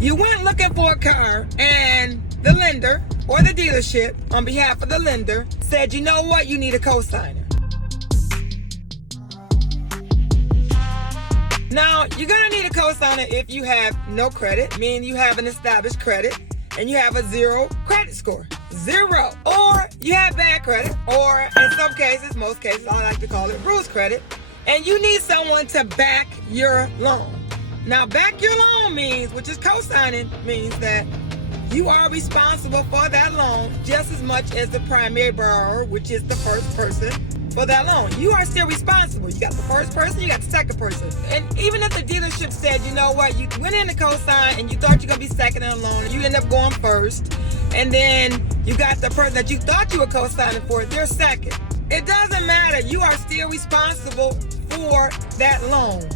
You went looking for a car and the lender or the dealership on behalf of the lender said, you know what, you need a co-signer. Now, you're going to need a co-signer if you have no credit, meaning you have an established credit and you have a zero credit score. Zero. Or you have bad credit, or in some cases, most cases, I like to call it bruised credit, and you need someone to back your loan. Now, back your loan means, which is co-signing, means that you are responsible for that loan just as much as the primary borrower, which is the first person for that loan. You are still responsible. You got the first person, you got the second person. And even if the dealership said, you know what, you went in to co-sign and you thought you're going to be second in the loan and you end up going first, and then you got the person that you thought you were co-signing for, they're second. It doesn't matter. You are still responsible for that loan.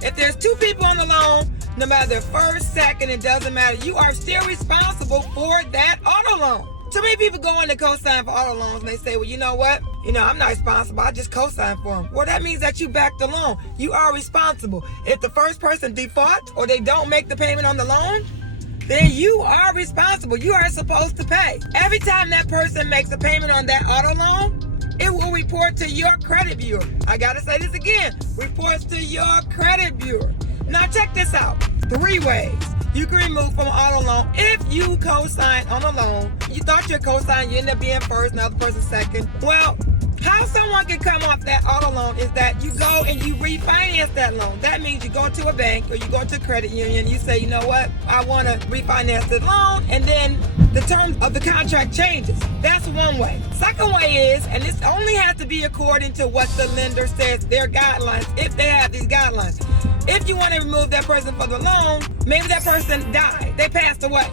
If there's two people on the loan, no matter first, second, it doesn't matter. You are still responsible for that auto loan. Too many people go in to co-sign for auto loans and they say, well, you know what? I'm not responsible. I just co-sign for them. Well, that means that you back the loan. You are responsible. If the first person defaults or they don't make the payment on the loan, then you are responsible. You are supposed to pay. Every time that person makes a payment on that auto loan, it will report to your credit bureau. I gotta say this again. Reports to your credit bureau. Now check this out. 3 ways you can remove from an auto loan if you co-sign on a loan. You thought you were co-signing, you end up being first, now the person second. Well, how someone can come off that auto loan is that you go and you refinance that loan. That means you go to a bank or you go to a credit union, you say, you know what, I want to refinance the loan, and then the terms of the contract changes. That's one way. Second way is, and this only has to be according to what the lender says, their guidelines, if they have these guidelines. If you want to remove that person for the loan, maybe that person died, they passed away.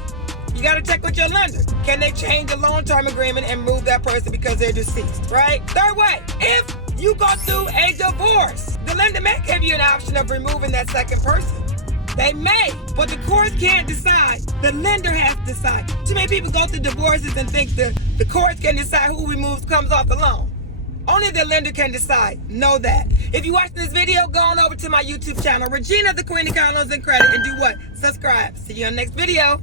You got to check with your lender. Can they change the loan term agreement and move that person because they're deceased, right? Third way, if you go through a divorce, the lender may give you an option of removing that second person. They may, but the courts can't decide. The lender has to decide. Too many people go through divorces and think the courts can decide who comes off the loan. Only the lender can decide. Know that. If you're watching this video, go on over to my YouTube channel, Regina, the Queen of Car Loans and Credit, and do what? Subscribe. See you on the next video.